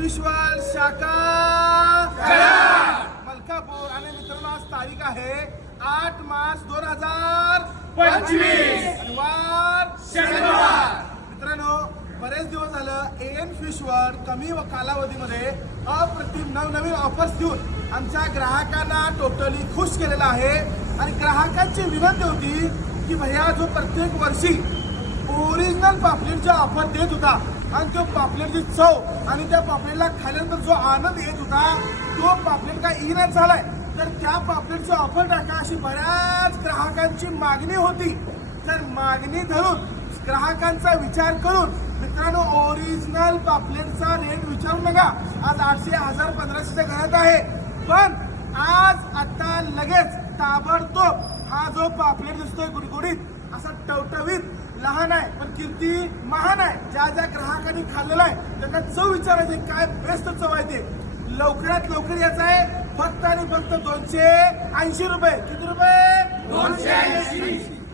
Fish world शाखा मलकापूर. आणि मित्रांनो आज तारीख आहे 8 मार्च 2025 वार शनिवार. मित्रांनो बरेच दिवस झालं एन फिश वर्ल्ड कमी कालावधीमध्ये अप्रतिम नवनवीन ऑफर्स देऊन आमच्या ग्राहकांना टोटली खुश केलेला आहे. आणि ग्राहकांची विनंती होती की भैया जो प्रत्येक वर्षी ओरिजिनल पापलेटच्या ऑफर देत होता आणि तो पापलेटची चव आणि त्या पापलेटला खाल्यानंतर जो आनंद येत होता तो पापलेट काय इनाच झालाय. तर त्या पापलेटची ऑफर टाका अशी बऱ्याच ग्राहकांची मागणी होती. तर मागणी धरून ग्राहकांचा विचार करून मित्रांनो ओरिजिनल पापलेटचा रेट विचारू नका. आज 800, 1000, 1500च्या घरात आहे. पण आज आता लगेच ताबडतोब हा जो पापलेट दिसतोय गुडगुडीत असा टवटवीत लहान आहे पण किती महान आहे. ज्या ज्या ग्राहकांनी खाल्लेला आहे त्यांना चव विचारायचे काय बेस्ट चव आहे ते लवकरात लवकर यायचं आहे. फक्त आणि फक्त 280 रुपये. किती रुपये?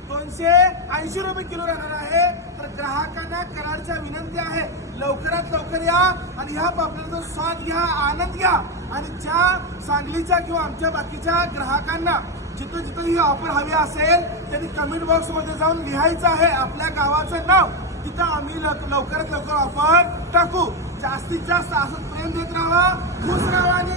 280 रुपये किलो राहणार आहे. तर ग्राहकांना करारच्या विनंती आहे लवकरात लवकर या आणि ह्या पापलेटचा स्वाद घ्या, आनंद घ्या. आणि ज्या सांगलीच्या किंवा आमच्या बाकीच्या ग्राहकांना जिथं जिथं ही ऑफर हवी असेल त्यांनी कमेंट बॉक्स मध्ये जाऊन लिहायचं आहे आपल्या गावाचं नाव. तिथं आम्ही लवकरात लवकर ऑफर टाकू. जास्तीत जास्त असं प्रेम देत राहा, खुश राहा आणि